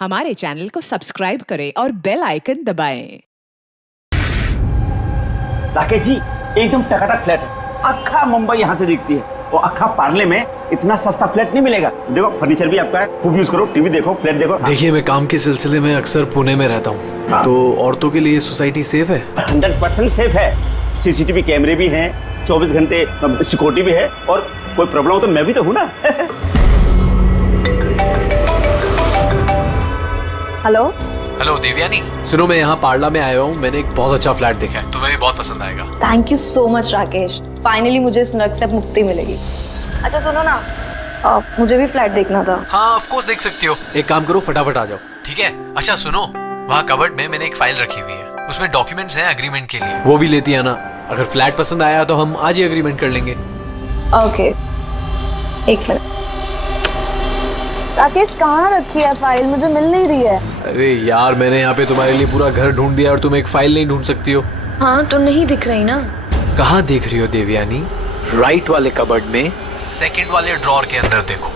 हमारे चैनल को सब्सक्राइब करें और बेल आइकन दबाएं। राकेश जी एकदम टकाटक फ्लैट है, अक्खा मुंबई यहाँ से दिखती है और अक्खा पार्ले में इतना सस्ता फ्लैट नहीं मिलेगा। देखो फर्नीचर भी आपका है, खूब यूज करो, टीवी देखो, फ्लैट देखो। देखिए मैं काम के सिलसिले में अक्सर पुणे में रहता हूँ, तो औरतों के लिए सोसाइटी सेफ है? 100% सेफ है। सीसीटीवी कैमरे भी हैं, 24 घंटे सिक्योरिटी भी है, और कोई प्रॉब्लम हो तो मैं भी तो हूँ ना। हेलो हेलो देवयानी, सुनो मैं यहाँ पार्ला में आया हूँ, मैंने एक बहुत अच्छा फ्लैट देखा है, तुम्हें भी बहुत पसंद आएगा। Thank you so much Rakesh, finally मुझे इस नर्क से मुक्ति मिलेगी। अच्छा सुनो ना, मुझे भी फ्लैट देखना था। हाँ ऑफ कोर्स देख सकती हो, एक काम करो फटाफट आ जाओ, ठीक है? अच्छा सुनो, वहाँ कबर्ड में मैंने एक फाइल रखी हुई है, उसमें डॉक्यूमेंट्स हैं एग्रीमेंट के लिए, वो भी लेती है ना। अगर फ्लैट पसंद आया तो हम आज ही एग्रीमेंट कर लेंगे। ओके एक मिनट। राकेश कहाँ रखी है फाइल, मुझे मिल नहीं रही है। अरे यार मैंने यहाँ पे तुम्हारे लिए पूरा घर ढूंढ दिया और तुम एक फाइल नहीं ढूंढ सकती हो? हाँ तो नहीं दिख रही ना। कहाँ देख रही हो देवयानी? राइट वाले कबर्ड में सेकंड वाले ड्रॉर के अंदर देखो।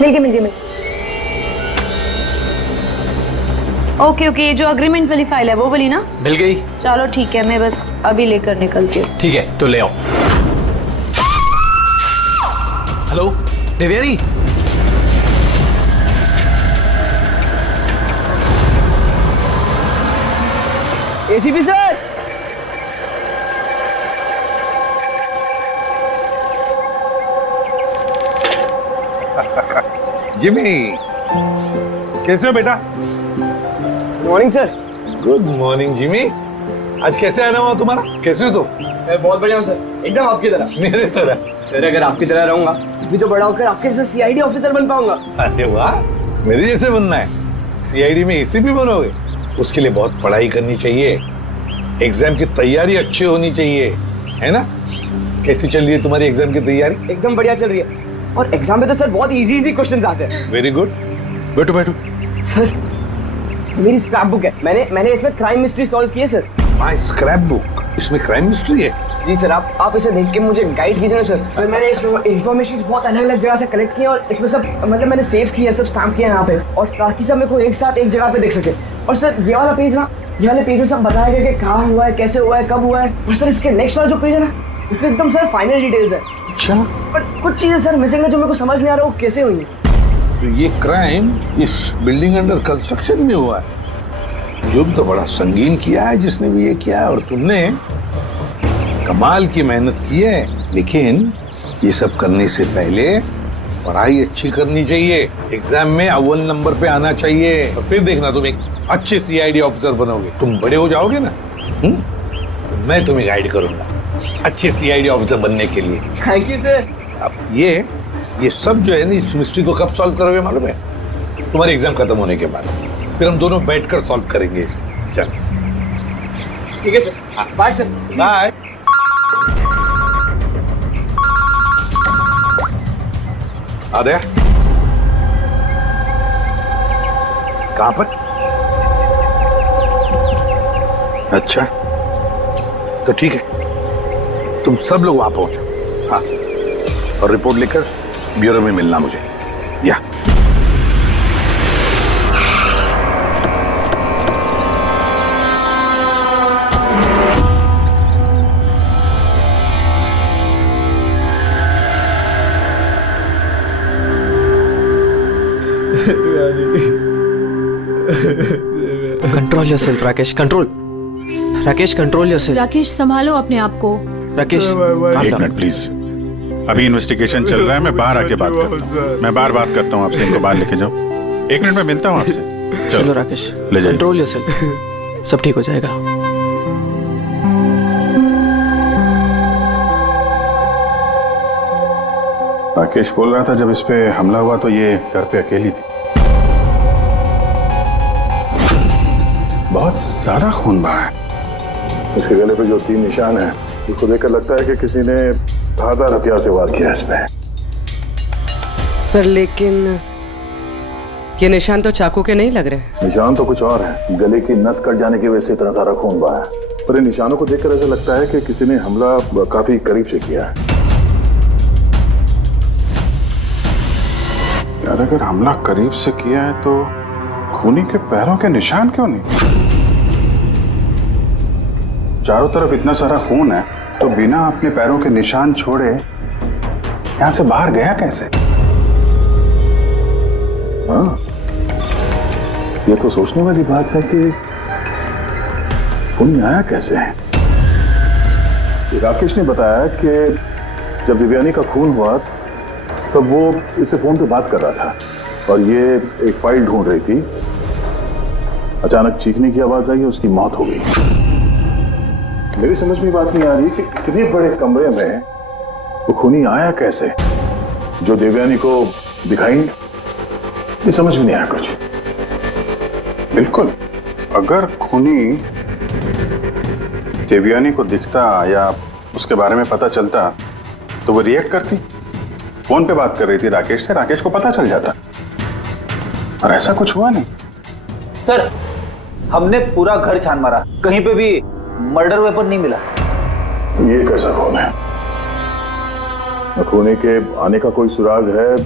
मिल गई। ओके ये जो अग्रीमेंट वाली फाइल है वो वाली ना? मिल गई? चलो ठीक है, मैं बस अभी लेकर निकलती हूँ। ठीक है तो ले आओ। Hello Devyani, ACP sir, Jimmy कैसे हो बेटा? Morning sir. Good morning Jimmy, आज कैसे आना हुआ तुम्हारा? कैसे हो तुम? मैं बहुत बढ़िया हूँ सर, एकदम आपकी तरह। मेरे तरह? सर अगर आपकी तरह रहूंगा भी तो बड़ा होकर आपके जैसा सीआईडी ऑफिसर बन पाऊंगा। अरे वाह, मेरे जैसे बनना है? सीआईडी में एसीपी बनोगे? उसके लिए बहुत पढ़ाई करनी चाहिए, एग्जाम की तैयारी अच्छी होनी चाहिए, है ना? कैसी चल रही है तुम्हारी एग्जाम की तैयारी? एकदम बढ़िया चल रही है, और एग्जाम में तो सर बहुत इजी क्वेश्चंस आते हैं। वेरी गुड, बैठो बैठो। सर मेरी स्क्रैप बुक है, मैंने इसमें क्राइम मिस्ट्री सॉल्व की है सर। माय स्क्रैप बुक, इसमें क्राइम मिस्ट्री है? जी सर, आप इसे देख के मुझे गाइड कीजिए ना सर। सर मैंने इसमें इन्फॉर्मेशन बहुत अलग अलग जगह से कलेक्ट की है, और इसमें सब मतलब मैंने सेव किया है, सब स्टैम्प किया है यहाँ पे, और ताकि सब मेरे को एक साथ एक जगह पे देख सके। और सर ये वाला पेज ना, ये वाले पेज में सब बताया गया कि कहाँ हुआ है, कैसे हुआ है, कब हुआ है। और सर इसके नेक्स्ट वाला जो पेज है ना, इसमें एकदम सर फाइनल डिटेल्स है। अच्छा, पर कुछ चीजें सर मिसिंग है जो मेरे को समझ नहीं आ रहा वो कैसे हुई है। तो ये क्राइम इस बिल्डिंग अंडर कंस्ट्रक्शन में हुआ है। जुर्म तो बड़ा संगीन किया है जिसने भी ये किया है, और तुमने कमाल की मेहनत की है। लेकिन ये सब करने से पहले पढ़ाई अच्छी करनी चाहिए, एग्जाम में अव्वल नंबर पे आना चाहिए, और फिर देखना तुम एक अच्छे सीआईडी ऑफिसर बनोगे। तुम बड़े हो जाओगे ना, तो मैं तुम्हें गाइड करूंगा अच्छे सीआईडी ऑफिसर बनने के लिए। Thank you sir. अब ये सब जो है ना, इस मिस्ट्री को कब सॉल्व करोगे मालूम है? तुम्हारे एग्जाम खत्म होने के बाद, फिर हम दोनों बैठकर सॉल्व करेंगे इसे। चल ठीक है सर, बाय सर। बाय। आ गया? कहां पर? अच्छा तो ठीक है, तुम सब लोग वहां पहुंचो। हाँ, और रिपोर्ट लेकर ब्यूरो में मिलना मुझे। या control yourself Rakesh, control. Rakesh control yourself. Rakesh संभालो अपने आप को। राकेश एक मिनट प्लीज, अभी इन्वेस्टिगेशन चल रहा है, मैं बाहर आके बात करता हूँ। मैं बाहर बात करता हूँ आपसे, इनको बाहर लेके जाओ। 1 मिनट में मिलता हूँ आपसे। चलो राकेश, ले जाइए। कंट्रोल योरसेल्फ, सब ठीक हो जाएगा। राकेश बोल रहा था जब इस पे हमला हुआ तो ये घर पे अकेली थी। बहुत ज्यादा खून बहा है। इसके गले पे जो 3 निशान है, इसको देखकर लगता है कि किसी ने धारदार हथियार से वार किया इस पे। सर लेकिन ये निशान तो चाकू के नहीं लग रहे। निशान तो कुछ और है, गले की नस कट जाने की वजह से इतना सारा खून बहा है, पर इन निशानों को देखकर ऐसा लगता है कि किसी ने हमला काफी करीब से किया है। सर अगर हमला करीब से किया है तो खूनी के पैरों के निशान क्यों नहीं? चारों तरफ इतना सारा खून है तो बिना अपने पैरों के निशान छोड़े यहां से बाहर गया कैसे? हाँ, ये तो सोचने वाली बात है कि खूनी आया कैसे है। राकेश ने बताया कि जब दिव्यानी का खून हुआ तब वो इससे फोन पे बात कर रहा था और ये एक फाइल ढूंढ रही थी। अचानक चीखने की आवाज आई, उसकी मौत हो गई। मेरी समझ में बात नहीं आ रही कि इतने बड़े कमरे में वो खूनी आया कैसे जो देवयानी को दिखाई नहीं। ये समझ में नहीं आया कुछ। बिल्कुल, अगर खूनी देवयानी को दिखता या उसके बारे में पता चलता तो वो रिएक्ट करती। फोन पे बात कर रही थी राकेश से, राकेश को पता चल जाता, और ऐसा कुछ हुआ नहीं। सर, हमने पूरा घर छान मारा, कहीं पे भी मर्डर वेपन नहीं मिला। ये कैसा खून है? न खूनी के आने का कोई सुराग है,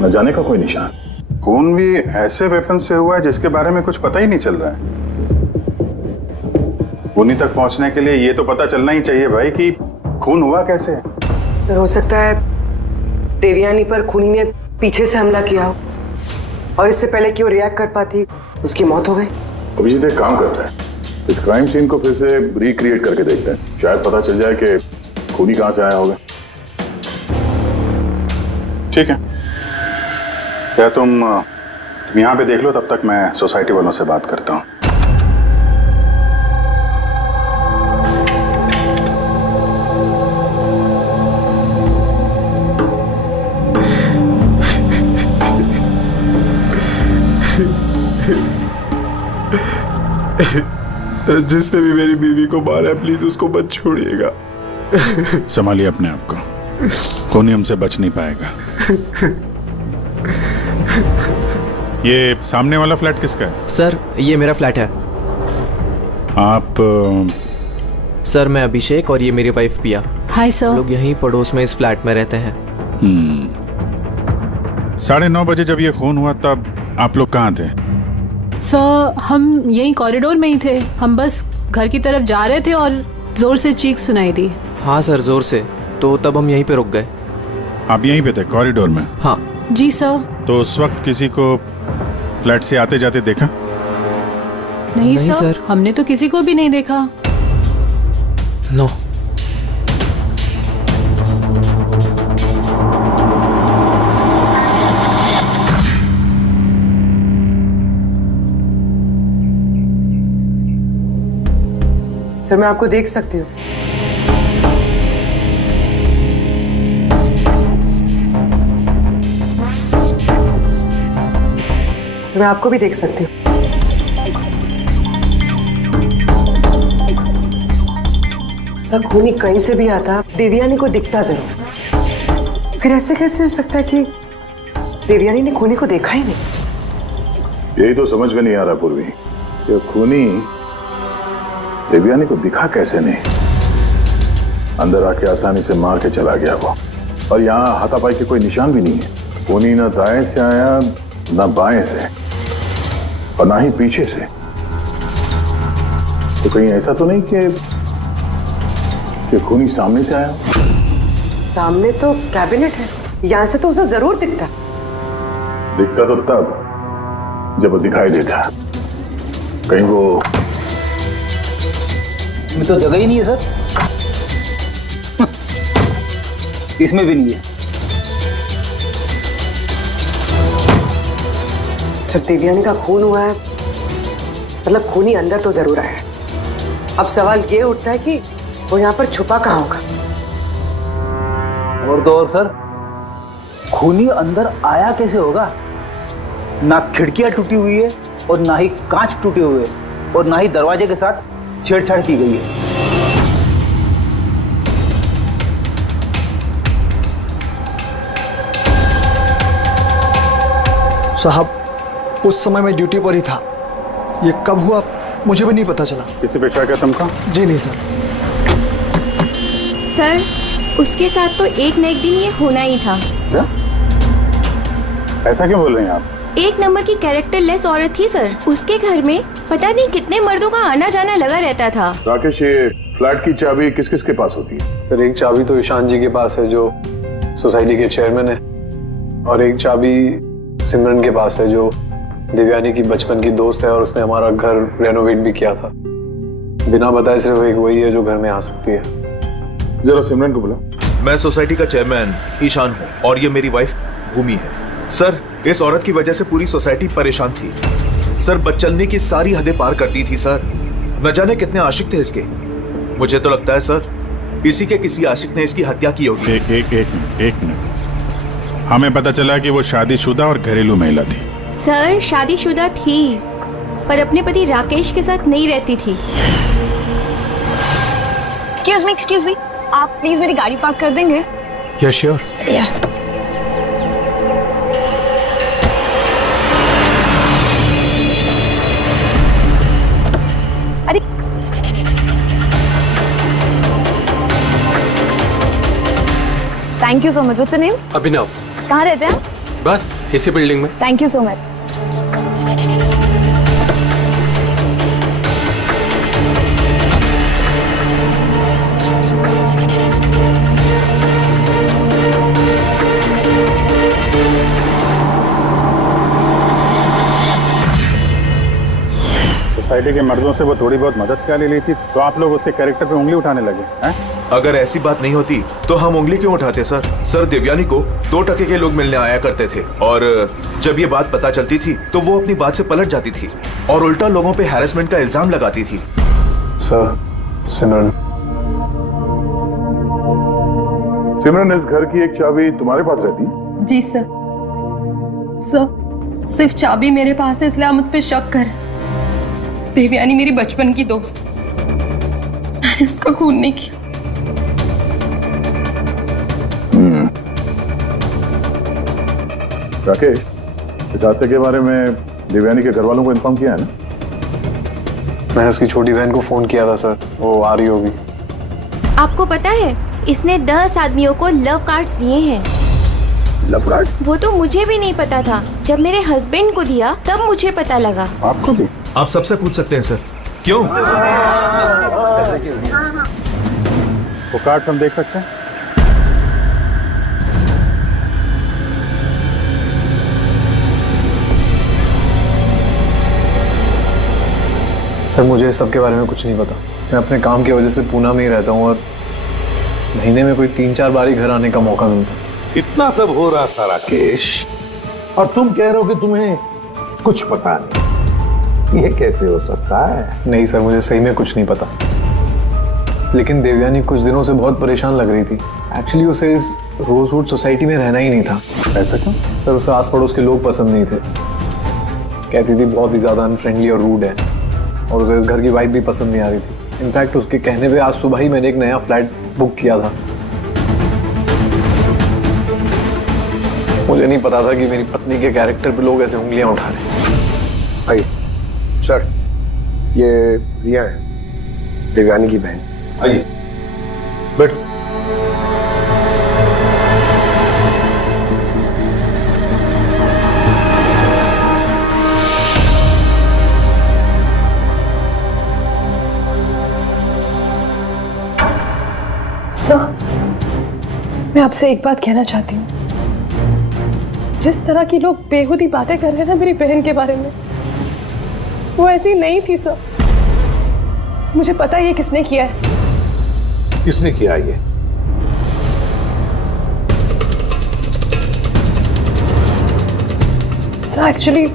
न जाने का कोई निशान। खून भी ऐसे वेपन से हुआ है जिसके बारे में कुछ पता ही नहीं चल रहा है। खूनी तक पहुंचने के लिए ये तो पता चलना ही चाहिए भाई कि खून हुआ कैसे। सर हो सकता है देवयानी पर खूनी ने पीछे से हमला किया हो और इससे पहले कि वो रिएक्ट कर पाती उसकी मौत हो गई। अभिजीत एक काम करते हैं, इस क्राइम सीन को फिर से रिक्रिएट करके देखते हैं, शायद पता चल जाए कि खूनी कहां से आया होगा। ठीक है, क्या तुम यहाँ पे देख लो, तब तक मैं सोसाइटी वालों से बात करता हूँ। जिसने भी मेरी बीवी को मारा है प्लीज उसको मत छोड़िएगा। संभालिए अपने आप को, खूनी हमसे बच नहीं पाएगा। ये सामने वाला फ्लैट किसका है? सर ये मेरा फ्लैट है। आप सर मैं अभिषेक और ये मेरी वाइफ पिया। Hi sir. लोग यहीं पड़ोस में इस फ्लैट में रहते हैं। 9:30 बजे जब ये खून हुआ तब आप लोग कहाँ थे? सर हम यहीं कॉरिडोर में ही थे, हम बस घर की तरफ जा रहे थे और जोर से चीख सुनाई दी। हाँ सर जोर से, तो तब हम यहीं पे रुक गए। आप यहीं पे थे कॉरिडोर में? हाँ जी सर। तो उस वक्त किसी को फ्लैट से आते जाते देखा? नहीं सर, हमने तो किसी को भी नहीं देखा। नो। सर मैं आपको देख सकती हूँ। मैं आपको भी देख सकती हूँ। सर खूनी कहीं से भी आता देवयानी को दिखता जरूर। फिर ऐसे कैसे हो सकता है कि देवयानी ने खूनी को देखा ही नहीं? यही तो समझ में नहीं आ रहा पूर्वी, ये खूनी देवयानी को दिखा कैसे नहीं? अंदर आके आसानी से मार के चला गया वो, और यहाँ हाथापाई के कोई निशान भी नहीं है। खूनी ना दाएं से आया ना बाएं से और ना ही पीछे से। तो कहीं ऐसा तो नहीं कि खूनी सामने से आया? सामने तो कैबिनेट है, यहाँ से तो उसे जरूर दिखता तो तब जब वो दिखाई देता। कहीं वो इसमें तो जगह ही नहीं है सर। इसमें भी नहीं है। सर देवयानी का खून हुआ है, मतलब खूनी अंदर तो जरूर आया है। अब सवाल ये उठता है कि वो यहाँ पर छुपा कहाँ होगा। और तो और सर, खूनी अंदर आया कैसे होगा? ना खिड़कियां टूटी हुई है और ना ही कांच टूटे हुए और ना ही दरवाजे के साथ छेड़छाड़ की गई है। साहब उस समय मैं ड्यूटी पर ही था, ये कब हुआ मुझे भी नहीं पता चला। किसी पे शक है तुमको? जी नहीं सर। सर उसके साथ तो एक न एक दिन ये होना ही था। क्या? ऐसा क्यों बोल रहे हैं आप? एक नंबर की कैरेक्टर लेस औरत थी सर। उसके घर में पता नहीं कितने मर्दों का आना जाना लगा रहता था। राकेश, ये फ्लैट की चाबी किस किस के पास होती है? सर एक चाबी तो ईशान जी के पास है जो सोसाइटी के चेयरमैन है, और एक चाबी सिमरन के पास है जो दिव्यानी की बचपन की दोस्त है और उसने हमारा घर रेनोवेट भी किया था। बिना बताए सिर्फ एक वही है जो घर में आ सकती है। जरा सिमरन को बुला। मैं सोसाइटी का चेयरमैन ईशान हूँ और ये मेरी वाइफ भूमि है। सर, इस औरत की वजह से पूरी सोसाइटी परेशान थी। सर, बदचलने की सारी हदें पार करती थी सर। न जाने कितने आशिक थे इसके। मुझे तो लगता है सर, इसी के किसी आशिक ने इसकी हत्या की होगी। एक मिनट। हमें पता चला कि वो शादीशुदा और घरेलू महिला थी। सर शादीशुदा थी पर अपने पति राकेश के साथ नहीं रहती थी। एक्सक्यूज मी, आप प्लीज मेरी गाड़ी पार्क कर देंगे? या श्योर। अरे thank you so much. What's your name? Abhinav. कहाँ रहते हैं आप? बस इसी बिल्डिंग में। Thank you so much. Society के मर्दों से वो थोड़ी बहुत मदद क्या ले ली थी, तो आप लोग उसके कैरेक्टर पे उंगली उठाने लगे हैं? अगर ऐसी बात नहीं होती तो हम उंगली क्यों उठाते सर? सर, दिव्यानी को 2 टके के लोग मिलने आया करते थे और जब ये बात पता चलती थी तो वो अपनी बात से पलट जाती थी और उल्टा लोगों पे हैरेसमेंट का इल्जाम लगाती थी। सर, सिमरन। सिमरन, इस घर की एक चाबी तुम्हारे पास रहती है? जी सर। सिर्फ चाबी मेरे पास है इसलिए आप मुझ पे शक कर। देवयानी मेरी बचपन की दोस्त, मैंने उसका खून नहीं किया। राकेश, इस हादसे के बारे में देवयानी के घर वालों को इन्फॉर्म किया है ना? मैंने उसकी छोटी बहन को फोन किया था सर, वो आ रही होगी। आपको पता है इसने 10 आदमियों को लव कार्ड्स दिए हैं। Love card? वो तो मुझे भी नहीं पता था। जब मेरे हस्बैंड को दिया तब मुझे पता लगा। आपको भी? आप सबसे पूछ सकते हैं सर। क्यों? वो कार्ड हम देख सकते हैं? सर, मुझे सबके बारे में कुछ नहीं पता। मैं अपने काम की वजह से पूना में ही रहता हूँ और महीने में कोई 3-4 बार ही घर आने का मौका मिलता। इतना सब हो रहा था राकेश, और तुम कह रहे हो कि तुम्हें कुछ पता नहीं। ये कैसे हो सकता है? नहीं सर, मुझे सही में कुछ नहीं पता। लेकिन देवयानी कुछ दिनों से बहुत परेशान लग रही थी। एक्चुअली उसे इस रोजवुड सोसाइटी में रहना ही नहीं था। ऐसा क्यों? सर, उसे आस पड़ोस के लोग पसंद नहीं थे। कहती थी बहुत ही ज़्यादा अनफ्रेंडली और रूड है, और उसे इस घर की वाइब भी पसंद नहीं आ रही थी। इनफैक्ट उसके कहने पे आज सुबह ही मैंने एक नया फ्लैट बुक किया था। मुझे नहीं पता था कि मेरी पत्नी के कैरेक्टर पे लोग ऐसे उंगलियां उठा रहे हैं। आइए सर, ये रिया है, देवयानी की बहन। आइए बैठ। सर, मैं आपसे एक बात कहना चाहती हूँ। जिस तरह की लोग बेहुदी बातें कर रहे हैं ना मेरी बहन के बारे में, वो ऐसी नहीं थी सर। मुझे पता है ये किसने किया है। किसने किया ये? सर, एक्चुअली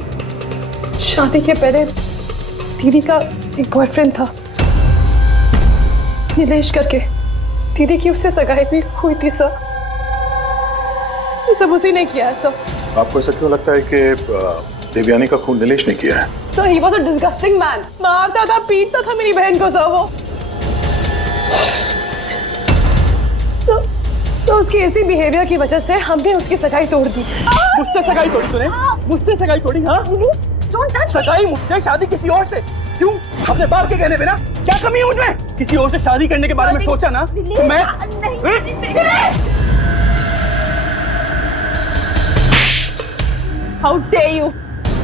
शादी के पहले दीदी का एक बॉयफ्रेंड था, नीलेश करके। दीदी की उससे सगाई भी हुई थी सर। ये सब उसी ने किया है सर। आपको ऐसा क्यों लगता है कि देवयानी का खून नीलेश ने किया है? Sir, he was a disgusting man. मारता था, पीटता था मेरी बहन को सर वो। सर, उसकी ऐसी बिहेवियर की वजह से हमने उसकी सगाई तोड़ दी। मुझसे सगाई तोड़ी तूने? मुझसे सगाई तोड़ी? हाँ, सगाई मुझसे, शादी किसी और से। क्यों? अपने बाप के कहने पे ना? क्या कमी है मुझमें? किसी और से शादी करने के बारे में सोचा ना तो मैं हाउ डेयर यू!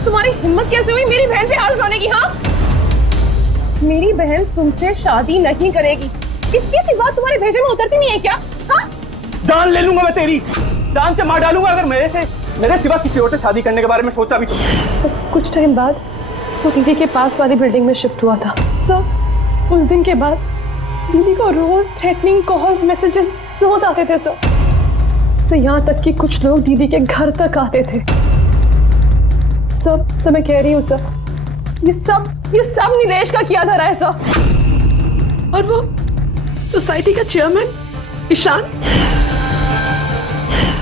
तुम्हारी हिम्मत कैसे हुई मेरी बहन पे हाथ उठाने की? हाँ, मेरी बहन तुमसे शादी नहीं करेगी। इसकी सी बात तुम्हारे भेजे में उतरती नहीं है क्या? हाँ, जान ले लूंगा मैं तेरी, जान से मार डालूंगा अगर मेरे सिवा किसी और से शादी करने के बारे में सोचा भी तो। कुछ टाइम बाद वो दीदी के पास वाली बिल्डिंग में शिफ्ट हुआ था सर। उस दिन के बाद दीदी को रोज थ्रेटनिंग कॉल्स, मैसेजेस रोज आते थे सर। यहाँ तक कि कुछ लोग दीदी के घर तक आते थे। सब मैं कह रही हूँ सर, ये सब नीलेश का किया धरा है सर। और वो सोसाइटी का चेयरमैन ईशान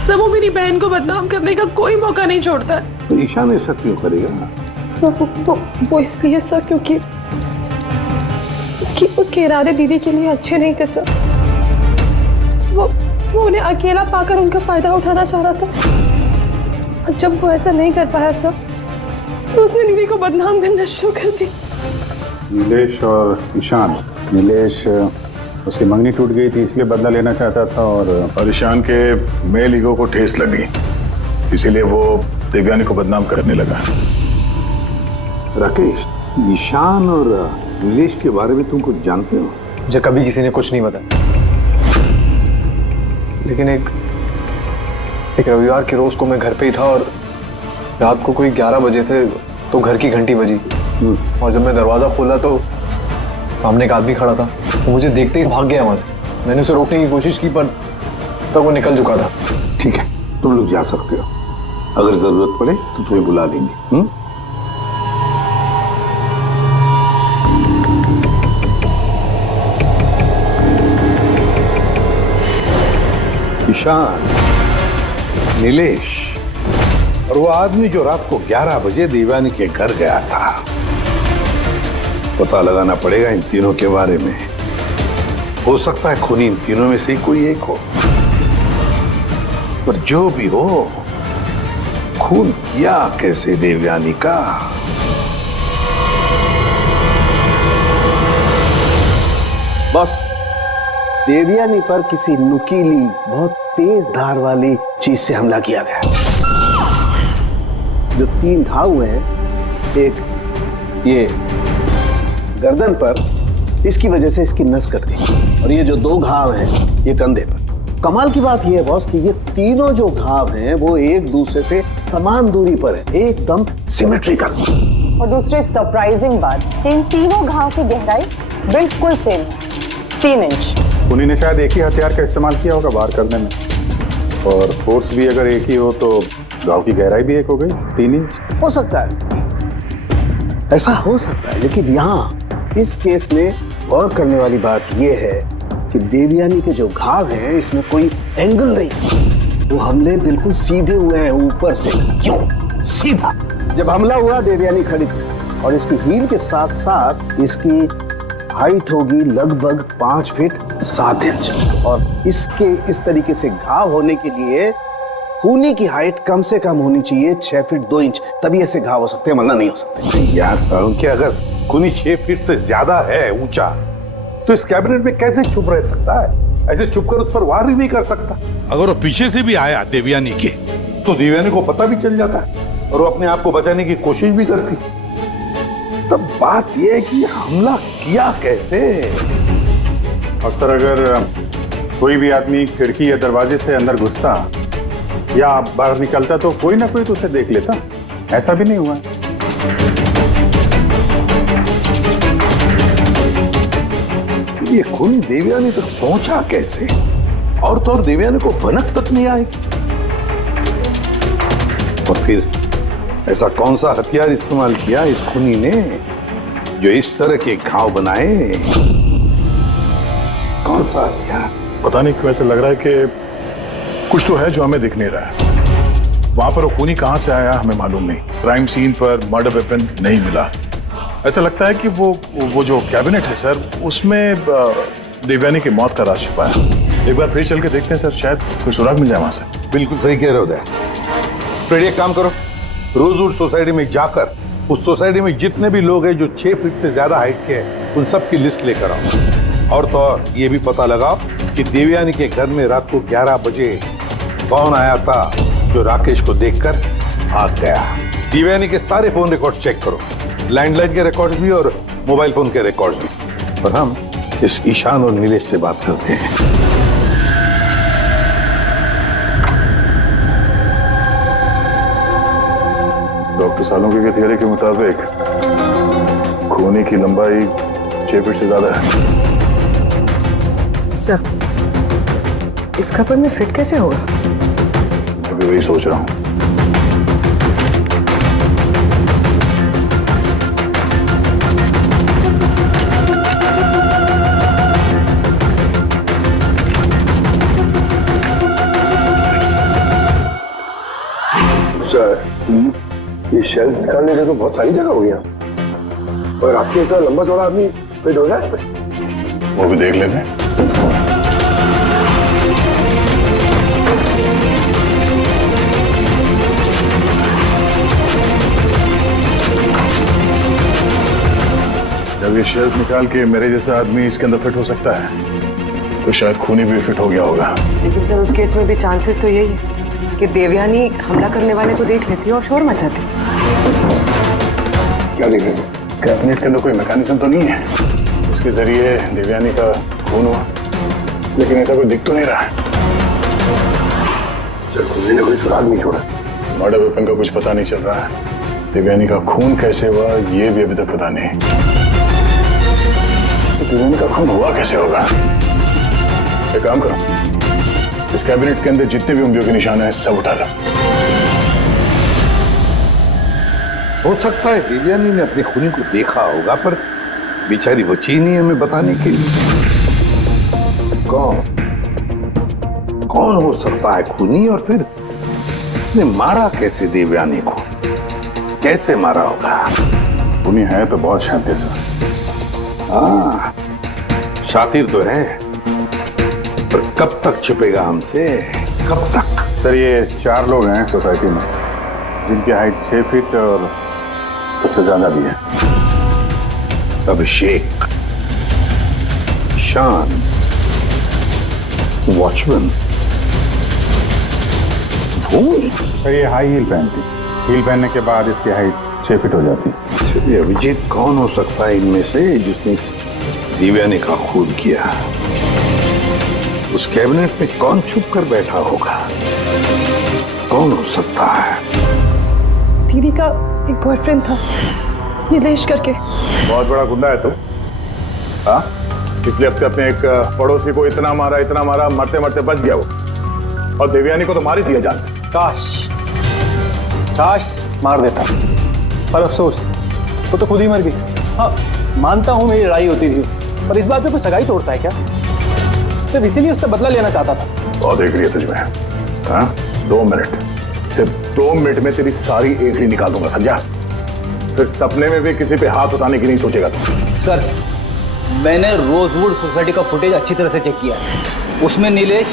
सर, वो मेरी बहन को बदनाम करने का कोई मौका नहीं छोड़ता है। तो ईशान ऐसा क्यों करेगा? वो इसलिए सर क्योंकि उसके इरादे दीदी के लिए अच्छे नहीं थे सर। वो उन्हें अकेला पाकर उनका फायदा उठाना चाह रहा था। और जब वो ऐसा नहीं कर पाया सर, तो उसने दीदी को बदनाम करना शुरू कर दी। नीलेश और ईशान, नीलेश उसकी मंगनी टूट गई थी इसलिए बदला लेना चाहता था, और ईशान के मेल ईगो को ठेस लगी, इसीलिए वो देवयानी को बदनाम करने लगा। राकेश, ईशान और नीलेश के बारे में तुम कुछ जानते हो? मुझे कभी किसी ने कुछ नहीं बताया, लेकिन एक रविवार के रोज को मैं घर पे ही था और रात को कोई 11 बजे थे तो घर की घंटी बजी, और जब मैं दरवाजा खोला तो सामने एक आदमी खड़ा था। वो मुझे देखते ही भाग गया वहां से। मैंने उसे रोकने की कोशिश की पर तब वो निकल चुका था। ठीक है, तुम लोग जा सकते हो, अगर जरूरत पड़े तो तुम्हें बुला लेंगे। ईशान, नीलेश और वो आदमी जो रात को 11 बजे देवयानी के घर गया था, पता लगाना पड़ेगा इन तीनों के बारे में। हो सकता है खूनी इन तीनों में से ही कोई एक हो, पर जो भी हो, खून किया कैसे देवयानी का? बस देवयानी पर किसी नुकीली, बहुत तेज धार वाली चीज से हमला किया गया। जो 3 घाव हुए हैं, एक ये गर्दन पर, इसकी वजह से इसकी नस कट गई, और ये जो 2 घाव हैं ये कंधे पर। कमाल की बात ये है बॉस कि ये तीनों जो घाव हैं वो एक दूसरे से समान दूरी पर है, एकदम सिमेट्रिकल। और दूसरी सरप्राइजिंग बात, इन तीनों घाव की गहराई बिल्कुल सेम है, 3 इंच। खूनी ने शायद एक ही हथियार का इस्तेमाल किया होगा वार करने में, और फोर्स भी अगर एक ही हो तो घाव की गहराई भी एक हो गई, 3 इंच। हो सकता है, ऐसा हो सकता है, लेकिन यहाँ इस केस में गौर करने वाली बात यह है कि देवयानी के जो घाव हैं इसमें कोई एंगल नहीं, वो हमले बिल्कुल सीधे हुए हैं ऊपर से। क्यों सीधा? जब हमला हुआ देवयानी खड़ी थी, और इसकी हील के साथ साथ इसकी हाइट होगी लगभग 5 फीट 7 इंच, और इसके इस तरीके से घाव होने के लिए खूनी की हाइट कम से कम होनी चाहिए 6 फीट 2 इंच, तभी ऐसे घाव हो सकते हैं, वरना नहीं हो सकते। यार सारुण, कि अगर खूनी 6 फीट से ज्यादा है ऊंचा, तो इस कैबिनेट में कैसे चुप रह सकता है? ऐसे चुप कर उस पर वार ही नहीं कर सकता। अगर वो पीछे से भी आया देवयानी के, तो देवयानी को पता भी चल जाता है और वो अपने आप को बचाने की कोशिश भी करती। तब बात यह है कि हमला किया कैसे? और सर, अगर कोई भी आदमी खिड़की या दरवाजे से अंदर घुसता या बाहर निकलता तो कोई ना कोई तो उसे देख लेता, ऐसा भी नहीं हुआ। ये खूनी देवयानी तक पहुंचा कैसे? और तो और देवयानी को भनक तक नहीं आई। और फिर ऐसा कौन सा हथियार इस्तेमाल किया इस खूनी ने जो इस तरह के घाव बनाए? कौन सा हथियार? पता नहीं क्यों ऐसा लग रहा है कि कुछ तो है जो हमें दिख नहीं रहा है। वहां पर वो खूनी कहां से आया हमें मालूम नहीं। क्राइम सीन पर मर्डर वेपन नहीं मिला। ऐसा लगता है कि वो जो कैबिनेट है सर, उसमें देवयानी की मौत का राज छुपा है। एक बार फिर चल के देखते हैं सर, शायद कोई सुराग मिल जाए वहां से। बिल्कुल सही कह रहे हो उदय। फिर एक काम करो, रोजवुड सोसाइटी में जाकर उस सोसाइटी में जितने भी लोग हैं जो 6 फीट से ज्यादा हाइट के हैं, उन सब की लिस्ट लेकर आओ। और तो और ये भी पता लगाओ कि देवयानी के घर में रात को 11 बजे कौन आया था जो राकेश को देखकर भाग गया। देवयानी के सारे फोन रिकॉर्ड चेक करो, लैंडलाइन के रिकॉर्ड्स भी और मोबाइल फोन के रिकॉर्ड्स भी। और हम इस ईशान और नीलेश से बात करते हैं। डॉक्टर सालुंके की थियरी के मुताबिक खूनी की लंबाई 6 फीट से ज्यादा है। सर, इस कपड़े में फिट कैसे होगा? अभी वही सोच रहा हूँ। सर, ये शेल्फ निकालने के तो बहुत सारी जगह हो गया, और आपके ऐसा लंबा चौड़ा आदमी फिट होगा इस पे? वो भी देख लेते हैं। जब ये शेल्फ निकाल के मेरे जैसा आदमी इसके अंदर फिट हो सकता है, तो शायद खूनी भी फिट हो गया होगा। लेकिन सर, उस केस में भी चांसेस तो यही है कि देवयानी हमला करने वाले को देख लेती और शोर मचाती। क्या देख रहे? कैबिनेट के अंदर कोई मैकेनिज्म तो नहीं है इसके जरिए देवयानी का खून हुआ, लेकिन ऐसा कोई दिख तो नहीं रहा है। खूनी ने कोई सुराग नहीं छोड़ा। मर्डर वेपन का कुछ पता नहीं चल रहा है। देवयानी का खून कैसे हुआ ये भी अभी तक पता नहीं। तो देवयानी का खून हुआ कैसे होगा? एक काम करो, इस कैबिनेट के अंदर जितने भी उंगलियों के निशान हैं सब उठा लो। हो सकता है देवयानी ने अपने खूनी को देखा होगा, पर बेचारी बची नहीं हमें बताने के लिए। कौन हो सकता है खूनी, और फिर उसने मारा कैसे देवयानी को? कैसे मारा होगा? खूनी है तो बहुत शातिर सा। हाँ, शातिर तो है, पर कब तक छिपेगा हमसे? कब तक? सर, ये 4 लोग हैं सोसाइटी में जिनकी हाइट 6 फीट और उससे ज्यादा भी है। अभिषेक, शान, वॉचमैन, भूमि। सर, ये हाई हील पहनती, हील पहनने के बाद इसकी हाइट 6 फीट हो जाती। चलिए, अभिजीत कौन हो सकता है इनमें से जिसने देवयानी का खून किया? उस कैबिनेट में कौन छुप कर बैठा होगा? कौन हो सकता है? दीदी का एक बॉयफ्रेंड था, नीलेश करके। बहुत बड़ा गुंडा है तू। हाँ, पिछले हफ्ते अपने एक पड़ोसी को इतना मारा, मरते मरते बच गया वो, और देवयानी को तो मार ही दिया जान से। काश मार देता, पर अफसोस वो तो खुद ही मर गई। हाँ, मानता हूँ मेरी लड़ाई होती थी, पर इस बात पे कोई सगाई तोड़ता है क्या? सिर्फ इसीलिए उससे बदला लेना चाहता था। बहुत देख रही है तुझमें। हाँ, 2 मिनट, सिर्फ 2 मिनट में तेरी सारी एकड़ी निकाल दूंगा, समझा? फिर सपने में भी किसी पे हाथ उठाने की नहीं सोचेगा तू। सर, मैंने रोजवुड सोसाइटी का फुटेज अच्छी तरह से चेक किया है। उसमें नीलेश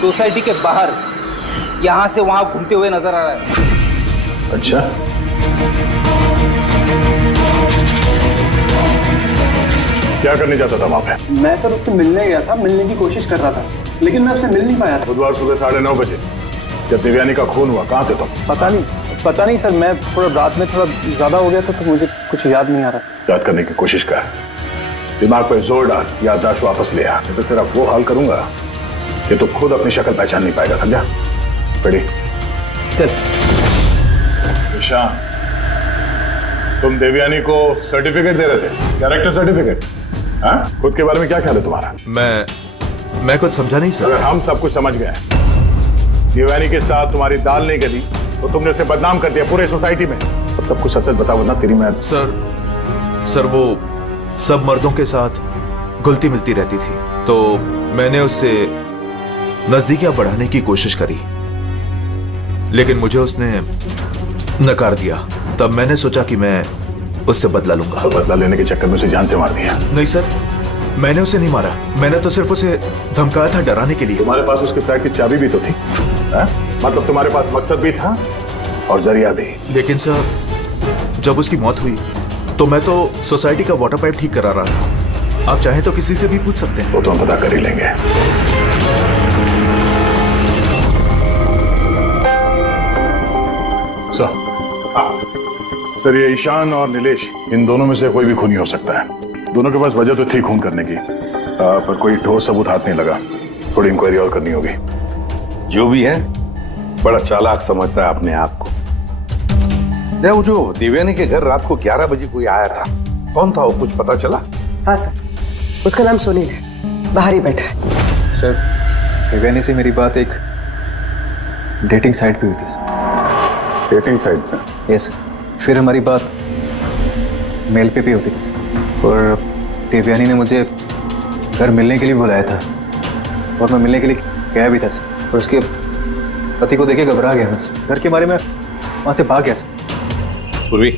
सोसाइटी के बाहर यहाँ से वहाँ घूमते हुए नजर आ रहा है। अच्छा, क्या करने जाता था वहां पे? मैं सर उससे मिलने गया था, मिलने की कोशिश कर रहा था, लेकिन मैं उससे मिल नहीं पाया था। बुधवार सुबह 9:30 बजे जब देवयानी का खून हुआ, कहाँ थे तुम? पता नहीं सर, मैं थोड़ा रात में थोड़ा ज्यादा हो गया था, तो मुझे कुछ याद नहीं आ रहा। याद करने की कोशिश कर, दिमाग पे जोर डाल, याददाश्त वापस ले आ, तो तेरा वो हाल करूंगा कि तू खुद अपनी शक्ल पहचान नहीं पाएगा, समझा? बड़ी ईशान, तुम देवयानी को सर्टिफिकेट दे रहे थे, कैरेक्टर सर्टिफिकेट। हाँ, खुद के बारे में क्या ख्याल है तुम्हारा? मैं कुछ समझा नहीं सर। अगर हम सब कुछ समझ गए, देवयानी के साथ तुम्हारी दाल नहीं गली तो तुमने उसे बदनाम कर दिया पूरे सोसाइटी में। अब सब कुछ सच सच बताओ ना, तेरी मैं। सर वो सब मर्दों के साथ घुलती मिलती रहती थी, तो मैंने उससे नजदीकियां बढ़ाने की कोशिश करी, लेकिन मुझे उसने नकार दिया। तब मैंने सोचा कि मैं उससे बदला लूंगा। तो बदला लेने के चक्कर में उसे जान से मार दिया? नहीं सर, मैंने उसे नहीं मारा, मैंने तो सिर्फ उसे धमकाया था, डराने के लिए। तुम्हारे पास उसके फ्लैट की चाबी भी तो थी, मतलब तुम्हारे पास मकसद भी था और जरिया भी। लेकिन सर, जब उसकी मौत हुई तो मैं तो सोसाइटी का वाटर पाइप ठीक करा रहा था। आप चाहें तो किसी से भी पूछ सकते हैं। वो तो हम पता कर ही लेंगे। सो सर, ये ईशान और नीलेश, इन दोनों में से कोई भी खूनी हो सकता है। दोनों के पास वजह तो थी खून करने की, पर कोई ठोस सबूत हाथ नहीं लगा। थोड़ी इंक्वायरी और करनी होगी। जो भी है, बड़ा चालाक समझता है अपने आप को। वो जो देवयानी के घर रात को 11 बजे कोई आया था, कौन था वो, कुछ पता चला? हाँ सर, उसका नाम सुनील है, बाहर ही बैठा है। सर, देवयानी से मेरी बात एक डेटिंग साइट पे हुई थी। डेटिंग साइट पे? Yes sir. फिर हमारी बात मेल पे भी होती थी और देवयानी ने मुझे घर मिलने के लिए बुलाया था और मैं मिलने के लिए गया भी था सर। और उसके पति को देखे घबरा गया मैं सर। घर के बारे में वहाँ से भाग गया सर। पूर्वी,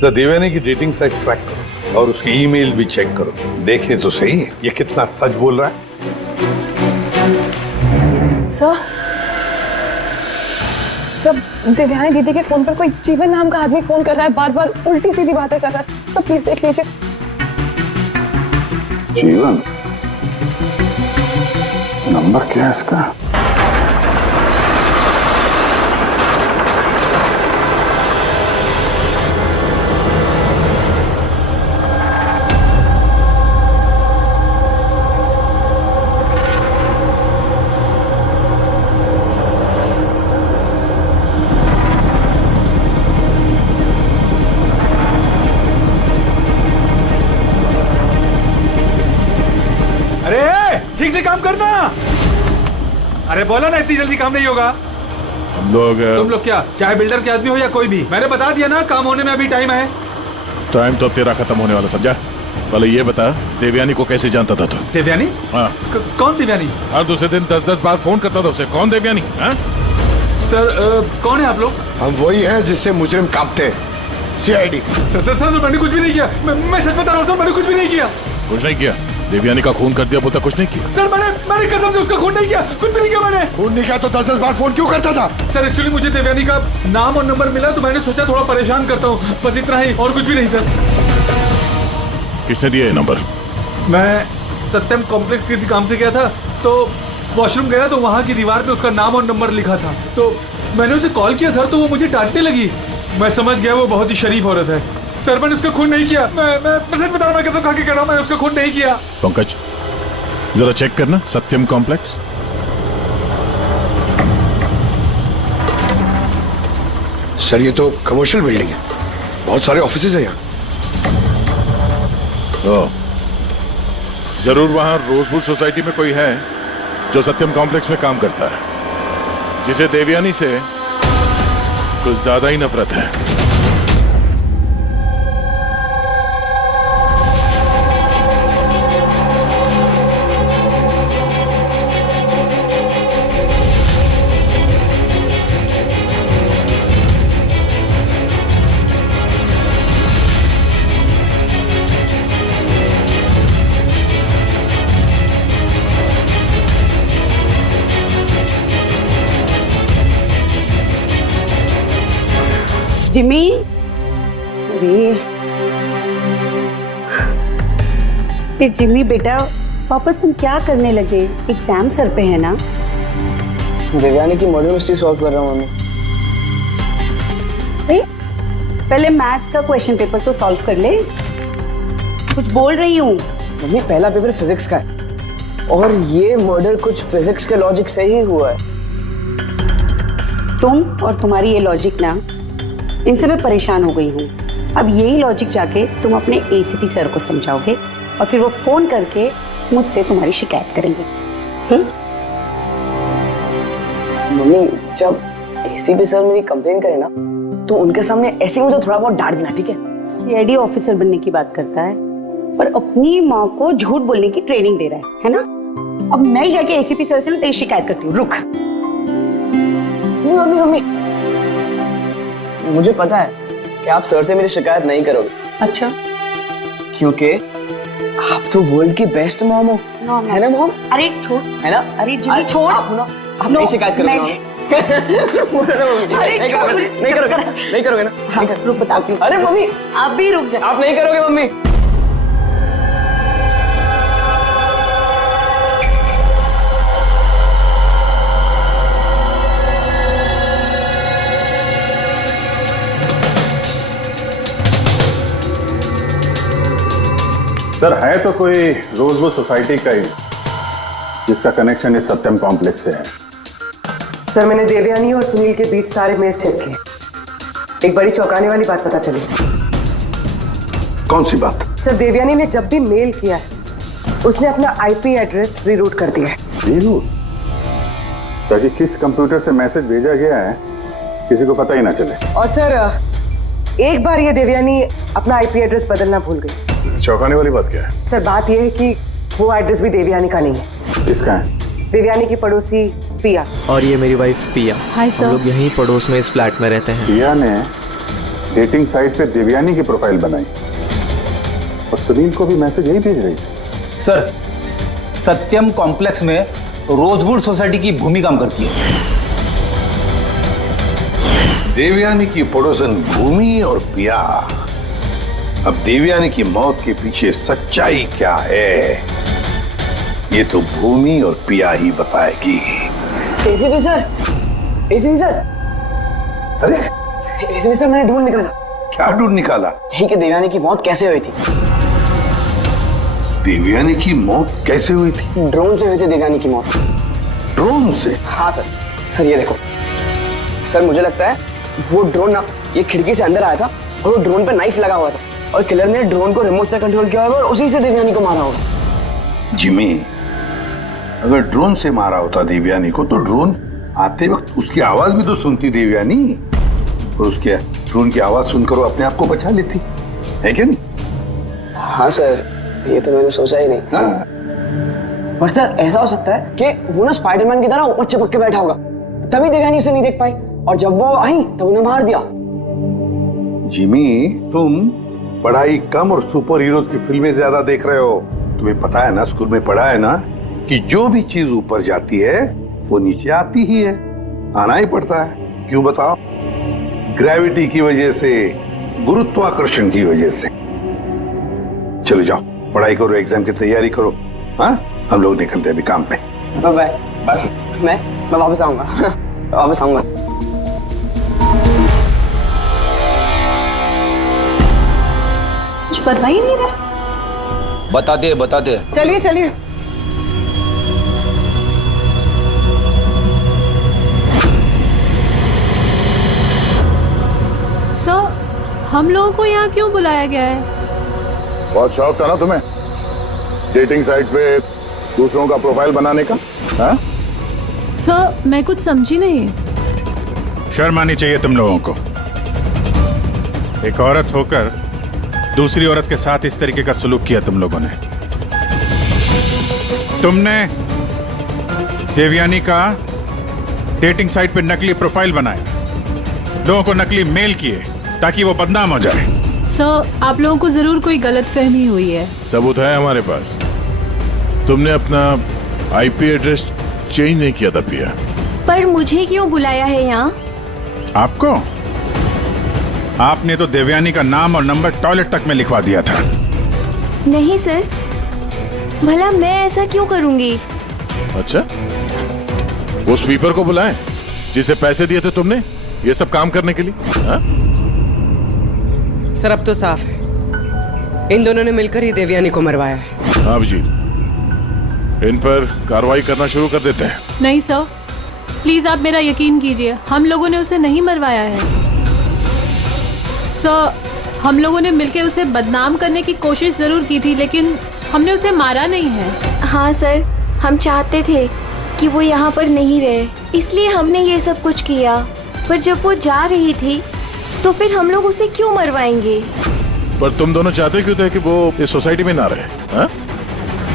तो देवयानी की डेटिंग साइट ट्रैक करो और उसकी ईमेल भी चेक करो। देखें तो सही ये कितना सच बोल रहा है। सर, देवयानी दीदी के फोन पर कोई जीवन नाम का आदमी फोन कर रहा है, बार बार उल्टी सीधी बातें कर रहा है। सब प्लीज देख लीजिए। जीवन? नंबर क्या है इसका? ठीक से काम करना। अरे बोला ना, इतनी जल्दी काम नहीं होगा। हम लोग तुम लोग क्या चाहे बिल्डर के आदमी हो या कोई भी, मैंने बता दिया ना, काम होने में अभी टाइम है। टाइम तो अब तेरा खत्म होने वाला, समझा? पहले ये बता, देवयानी को कैसे जानता था तू? देवयानी? हाँ। कौन देवयानी? हर दूसरे दिन 10-10 बार फोन करता था उसे। कौन देवयानी? सर, कौन है आप लोग? हम वही हैं जिससे मुजरिम कांपते हैं, CID। सर, मैंने कुछ भी नहीं किया। मैं सच बता रहा हूँ सर, मैंने कुछ भी नहीं किया। कुछ नहीं किया? देवयानी का खून कर दिया बोलता कुछ नहीं किया? सर, मैंने कसम से उसका खून नहीं किया, कुछ भी नहीं किया मैंने। खून नहीं किया तो 10-10 बार फोन क्यों करता था? सर, एक्चुअली मुझे देवयानी का नाम और नंबर मिला तो मैंने सोचा थोड़ा परेशान करता हूँ, बस इतना ही, और कुछ भी नहीं सर। किसने दिया ये नंबर? मैं सत्यम कॉम्प्लेक्स किसी काम से गया था, तो वॉशरूम गया तो वहाँ की दीवार पे उसका नाम और नंबर लिखा था, तो मैंने उसे कॉल किया सर, तो वो मुझे डांटने लगी। मैं समझ गया वो बहुत ही शरीफ औरत है। सर, मैंने उसका खून नहीं किया। मैं सच बता रहा हूँ, मैं कसम खा के कह रहा हूँ, मैंने उसका खून नहीं किया। पंकज, जरा चेक करना सत्यम कॉम्प्लेक्स। सर, ये तो कमर्शियल बिल्डिंग है, बहुत सारे ऑफिसेज हैं यहाँ। जरूर वहां रोजवुड सोसाइटी में कोई है जो सत्यम कॉम्प्लेक्स में काम करता है, जिसे देवयानी से कुछ ज्यादा ही नफरत है। जिमी, अरे जिमी बेटा, वापस तुम क्या करने लगे? एग्जाम सर पे है ना? देवयानी की मर्डर मिस्ट्री सॉल्व कर रहा हूँ मम्मी। पहले मैथ्स का क्वेश्चन पेपर तो सॉल्व कर ले। कुछ बोल रही हूँ मम्मी, पहला पेपर फिजिक्स का है और ये मर्डर कुछ फिजिक्स के लॉजिक से ही हुआ है। तुम और तुम्हारी ये लॉजिक ना, इनसे मैं परेशान हो गई हूँ। अब यही लॉजिक जाके तुम अपने ACP सर को समझाओगे और फिर वो फोन करके मुझसे तुम्हारी शिकायत करेंगे। मम्मी, जब ACP सर मेरी कंप्लेन करे ना, तो उनके सामने ऐसे ही मुझे थोड़ा बहुत डांट देना, ठीक है? CID ऑफिसर बनने की बात करता है पर अपनी माँ को झूठ बोलने की ट्रेनिंग दे रहा है ना? अब मैं ही जाके ACP सर से ना तेरी शिकायत करती हूँ। रुक। मम्मी, मुझे पता है कि आप सर से मेरी शिकायत नहीं करोगे। अच्छा? क्योंकि आप तो वर्ल्ड की बेस्ट मॉम हो, है ना मॉम? अरे छोड़, है ना? अरे जिमी छोड़। आप नहीं शिकायत करोगे? नहीं करोगे ना? हाँ, रुक बताती हूँ। अरे मम्मी, आप भी रुक जाओ। आप नहीं करोगे मम्मी? सर है तो कोई रोजवुड सोसाइटी का ही जिसका कनेक्शन इस सत्यम कॉम्प्लेक्स से है। सर मैंने देवयानी और सुनील के बीच सारे मेल चेक किए। एक बड़ी चौंकाने वाली बात पता चली। कौन सी बात? सर देवयानी ने जब भी मेल किया है उसने अपना आईपी एड्रेस रीरूट कर दिया है। रीरूट? ताकि किस कंप्यूटर से मैसेज भेजा गया है किसी को पता ही ना चले। और सर एक बार ये देवयानी अपना आईपी एड्रेस बदलना भूल गई। चौंकाने वाली बात क्या है? सर बात यह है कि वो एड्रेस भी देवयानी का नहीं है। किसका है? देवयानी की पड़ोसी पिया। और ये मेरी वाइफ पिया। Hi sir. हम लोग यहीं पड़ोस में इस फ्लैट में रहते हैं। पिया ने डेटिंग साइट पे देवयानी की प्रोफाइल बनाई और सुनील को भी मैसेज यही भेज रही थी। सर सत्यम कॉम्प्लेक्स में रोजवुड सोसाइटी की भूमि काम करती है। देवयानी की पड़ोसन भूमि और पिया। अब देवयानी की मौत के पीछे सच्चाई क्या है ये तो भूमि और पिया ही बताएगी। ACP sir, ACP sir. अरे एसीपी सर मैंने ढूंढ निकाला। क्या ढूंढ निकाला? यही कि देवयानी की मौत कैसे हुई थी। देवयानी की मौत कैसे हुई थी? ड्रोन से हुई थी देवयानी की मौत। ड्रोन से? हाँ सर। सर ये देखो सर, मुझे लगता है वो ड्रोन ना ये खिड़की से अंदर आया था और वो ड्रोन पे नाइफ लगा हुआ था और किलर ने ड्रोन को रिमोट से कंट्रोल किया होगा और उसी से देवयानी को मारा होगा। जिमी, अगर ड्रोन से मारा होता देवयानी को तो ड्रोन आते वक्त उसकी आवाज भी तो सुनती देवयानी और उसके ड्रोन की आवाज सुनकर वो अपने आप को बचा लेती है क्या नहीं? हाँ सर, ये तो मैंने सोचा ही नहीं। हाँ। पर सर ऐसा हो सकता है कि वो ना स्पाइडरमैन की तरह ऊपर चिपक के बैठा होगा, तभी देवयानी उसे नहीं देख पाई और जब वो आई तब उन्हें मार दिया। जिमी, तुम पढ़ाई कम और सुपर हीरोज की फिल्में ज्यादा देख रहे हो। तुम्हें पता है ना, स्कूल में पढ़ा है ना कि जो भी चीज ऊपर जाती है वो नीचे आती ही है, आना ही पड़ता है। क्यों बताओ? ग्रेविटी की वजह से, गुरुत्वाकर्षण की वजह से। चलो जाओ पढ़ाई करो, एग्जाम की तैयारी करो। हाँ, हम लोग निकलते हैं अभी काम पे। Bye bye. मैं वापस आऊंगा। वापस आऊंगा। कुछ बता ही नहीं रहा। बता दे। चलिए चलिए। सर हम लोगों को यहाँ क्यों बुलाया गया है? बहुत शौक था ना तुम्हें डेटिंग साइट पे दूसरों का प्रोफाइल बनाने का? हाँ? सर मैं कुछ समझी नहीं। शर्म आनी चाहिए तुम लोगों को। एक औरत होकर दूसरी औरत के साथ इस तरीके का सलूक किया तुम लोगों ने। तुमने देवयानी का डेटिंग साइट पे नकली प्रोफाइल बनाया, लोगों को नकली मेल किए ताकि वो बदनाम हो जाए। सर आप लोगों को जरूर कोई गलतफहमी हुई है। सबूत है हमारे पास। तुमने अपना आईपी एड्रेस चेंज नहीं किया था पिया। पर मुझे क्यों बुलाया है यहाँ? आपको? आपने तो देवयानी का नाम और नंबर टॉयलेट तक में लिखवा दिया था। नहीं सर, भला मैं ऐसा क्यों करूंगी? अच्छा, वो स्वीपर को बुलाएं जिसे पैसे दिए थे तुमने ये सब काम करने के लिए? हा? सर अब तो साफ है, इन दोनों ने मिलकर ही देवयानी को मरवाया है। हाँ जी, इन पर कार्रवाई करना शुरू कर देते हैं। नहीं सर, प्लीज आप मेरा यकीन कीजिए, हम लोगों ने उसे नहीं मरवाया है। सर हम लोगों ने मिलकर उसे बदनाम करने की कोशिश जरूर की थी, लेकिन हमने उसे मारा नहीं है। हाँ सर, हम चाहते थे कि वो यहाँ पर नहीं रहे, इसलिए हमने ये सब कुछ किया। पर जब वो जा रही थी तो फिर हम लोग उसे क्यों मरवाएंगे? पर तुम दोनों चाहते क्यों थे कि वो इस सोसाइटी में ना रहे? हा?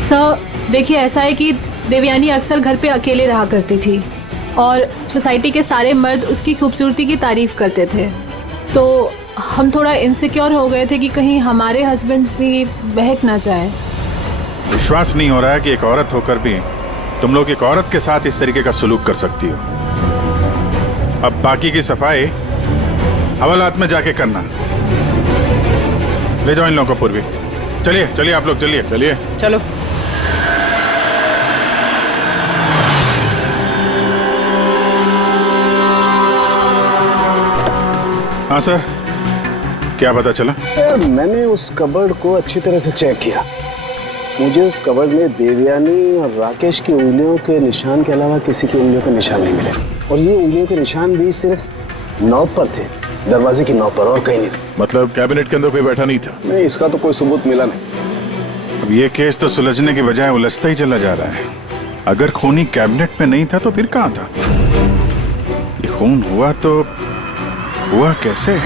सर देखिए, ऐसा है कि देवयानी अक्सर घर पे अकेले रहा करती थी और सोसाइटी के सारे मर्द उसकी खूबसूरती की तारीफ करते थे, तो हम थोड़ा इनसिक्योर हो गए थे कि कहीं हमारे हस्बैंड्स भी बहक ना जाए। विश्वास नहीं हो रहा है कि एक औरत होकर भी तुम लोग एक औरत के साथ इस तरीके का सलूक कर सकती हो। अब बाकी की सफाई हवालात में जाके करना। ले जाओ इन लोगों को पूर्वी। चलिए चलिए आप लोग, चलिए चलिए चलो। हाँ सर, क्या पता चला? मैंने उस कबर्ड को अच्छी तरह से चेक किया मुझे उस कवर्ड में देवयानी और राकेश की उंगलियों के निशान के अलावा किसी की उंगलियों के निशान नहीं मिले। और ये उंगलियों के निशान भी सिर्फ नॉब पर थे, दरवाजे की नॉब पर, और कहीं नहीं थे। मतलब कैबिनेट के अंदर कोई बैठा नहीं था? नहीं, इसका तो कोई सबूत मिला नहीं। अब ये केस तो सुलझने के बजाय उलझता ही चला जा रहा है। अगर खूनी कैबिनेट में नहीं था तो फिर कहाँ था? ये खून हुआ तो हुआ कैसे?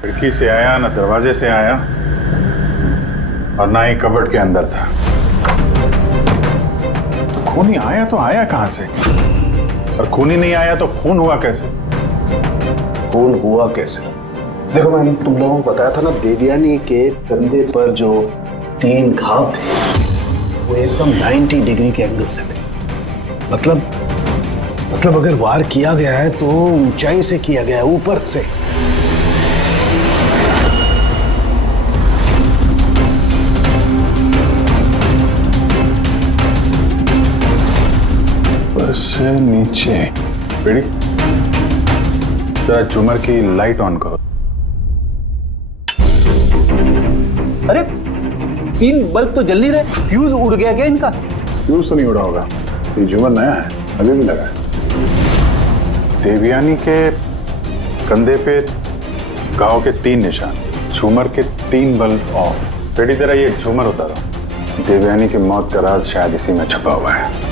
खिड़की से आया, ना दरवाजे से आया, और ना ही कबर्ड के अंदर था। तो खूनी आया तो आया कहां से? और खूनी नहीं आया तो खून हुआ कैसे? खून हुआ कैसे? देखो, मैंने तुम लोगों को बताया था ना, देवयानी के कंधे पर जो 3 घाव थे वो एकदम 90 डिग्री के एंगल से थे। मतलब अगर वार किया गया है तो ऊंचाई से किया गया है, ऊपर से। ऊपर से नीचे। बेड़ी, जरा झूमर की लाइट ऑन करो। अरे 3 बल्ब तो जल नहीं रहे, फ्यूज उड़ गया क्या इनका? फ्यूज तो नहीं उड़ा होगा, ये झूमर नया है, अभी भी लगा है। देवयानी के कंधे पे घाव के 3 निशान, झूमर के 3 बल्ब ऑफ। बेटी, तेरा ये झूमर उतारो। देवयानी की मौत का राज शायद इसी में छुपा हुआ है।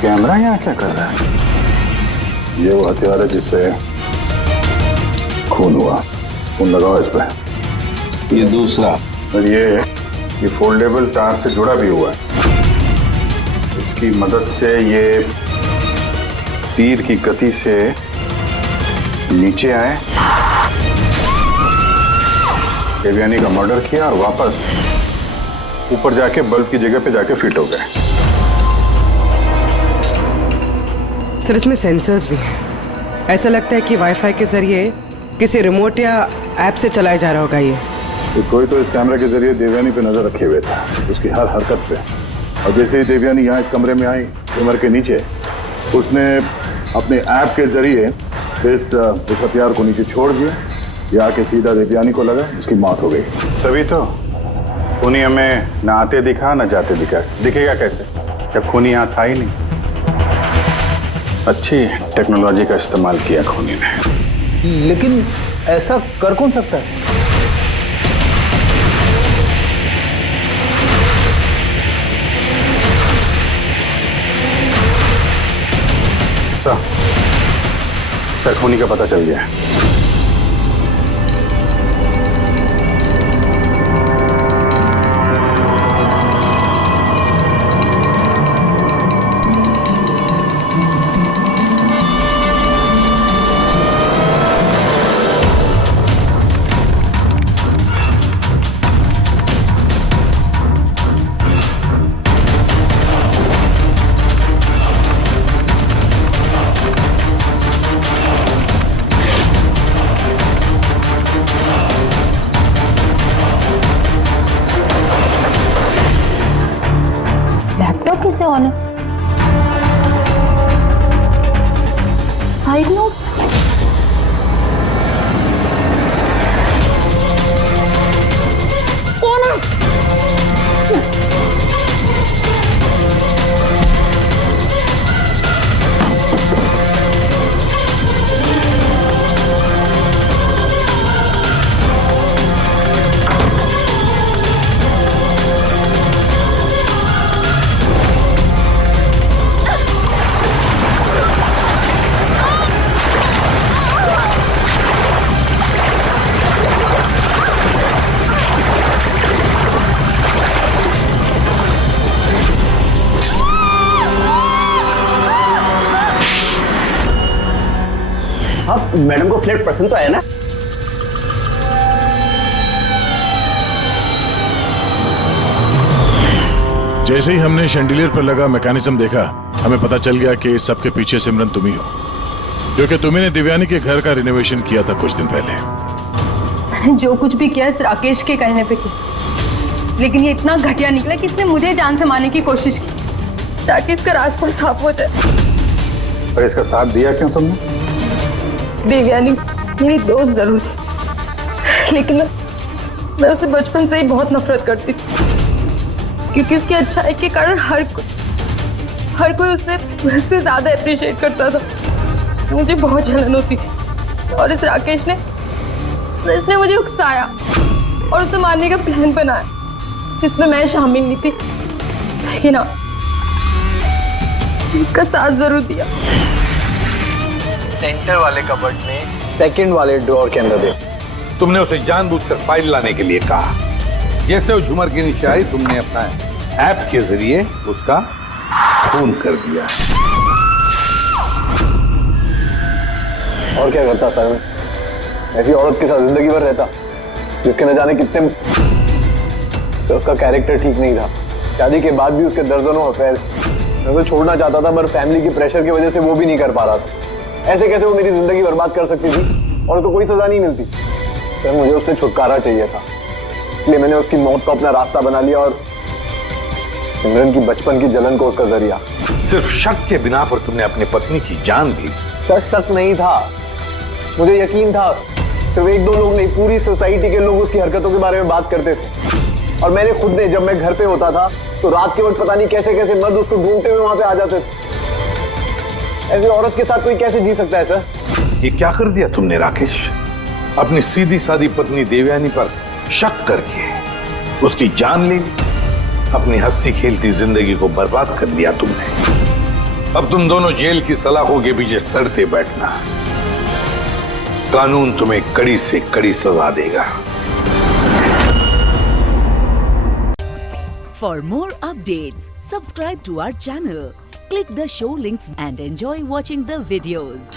कैमरा यहाँ क्या कर रहा है? ये वो हथियार है जिससे खून हुआ। खून लगाओ इस पे। ये दूसरा, और ये फोल्डेबल तार से जुड़ा भी हुआ है। इसकी मदद से ये तीर की गति से नीचे आए, देवयानी का मर्डर किया और वापस ऊपर जाके बल्ब की जगह पे जाके फिट हो गए। सर, इसमें सेंसर्स भी हैं। ऐसा लगता है कि वाईफाई के जरिए किसी रिमोट या ऐप से चलाया जा रहा होगा ये। तो कोई तो इस कैमरे के जरिए देवयानी पे नजर रखे हुए था, उसकी हर हरकत पे। और जैसे ही देवयानी यहाँ इस कमरे में आई, कमर के नीचे, उसने अपने ऐप के जरिए इस हथियार को नीचे छोड़ दिया। ये आके सीधा देवयानी को लगा, उसकी मौत हो गई। तभी तो खूनी हमें न आते दिखा न जाते दिखा। दिखेगा कैसे जब खूनी यहाँ था ही नहीं? अच्छी टेक्नोलॉजी का इस्तेमाल किया खूनी ने। लेकिन ऐसा कर कौन सकता है? सर, खूनी का पता चल गया है। लैपटॉप कैसे ऑन है? Side note? कौन है? मैडम को फ्लैट पसंद तो आया ना? जैसे ही हमने शैंडिलियर पर लगा मैकेनिज्म देखा, हमें पता चल गया कि इस सब के पीछे सिमरन तुम ही हो। क्योंकि तुमने दिव्यानी के घर का रिनोवेशन किया था कुछ दिन पहले। मैंने जो कुछ भी किया इस राकेश के कहने पे किया, लेकिन ये इतना घटिया निकला कि इसने मुझे जान से मारने की कोशिश की ताकि इसका रास्ता साफ हो जाए। पर इसका साथ दिया क्यों तुमने? देवयानी मेरी दोस्त जरूर थी, लेकिन मैं उससे बचपन से ही बहुत नफरत करती थी, क्योंकि उसकी अच्छाई के कारण हर कोई उससे ज्यादा अप्रिशिएट करता था। मुझे बहुत जलन होती थी और इस राकेश ने इसने मुझे उकसाया और उसे मारने का प्लान बनाया, जिसमें मैं शामिल नहीं थी, लेकिन हाँ, इसका साथ जरूर दिया। सेंटर वाले कबर्ड में सेकंड वाले ड्रॉअर के अंदर दे। तुमने उसे जानबूझकर फाइल लाने के लिए कहा। जैसे वो झूमर के नीचे आई, तुमने अपना ऐप के जरिए उसका खून कर दिया। और क्या करता सर मैं? ऐसी औरत के साथ जिंदगी भर रहता जिसके न जाने कितने, तो उसका कैरेक्टर ठीक नहीं था। शादी के बाद भी उसके दर्जनों अफेयर। मैं तो छोड़ना चाहता था, मगर फैमिली की प्रेशर की वजह से वो भी नहीं कर पा रहा था। ऐसे कैसे वो मेरी जिंदगी बर्बाद कर सकती थी और उसको कोई सजा नहीं मिलती। सर मुझे उससे छुटकारा चाहिए था, इसलिए मैंने उसकी मौत को अपना रास्ता बना लिया और सिमरन की बचपन की जलन को उसका जरिया। सिर्फ शक के बिना पर तुमने अपनी पत्नी की जान दी। सर शक नहीं था, मुझे यकीन था। सिर्फ एक दो लोग नहीं, पूरी सोसाइटी के लोग उसकी हरकतों के बारे में बात करते थे। और मैंने खुद ने, जब मैं घर पे होता था तो रात के वक्त पता नहीं कैसे कैसे मर्द उसको ढूंढते हुए वहां पे आ जाते थे। ऐसी औरत के साथ कोई कैसे जी सकता है सर? ये क्या कर दिया तुमने राकेश? अपनी सीधी सादी पत्नी देवयानी पर शक करके उसकी जान ली, अपनी हंसी खेलती जिंदगी को बर्बाद कर दिया तुमने। अब तुम दोनों जेल की सलाखों के पीछे सड़ते बैठना। कानून तुम्हें कड़ी से कड़ी सजा देगा। For more updates, subscribe to our channel, click the show links and enjoy watching the videos.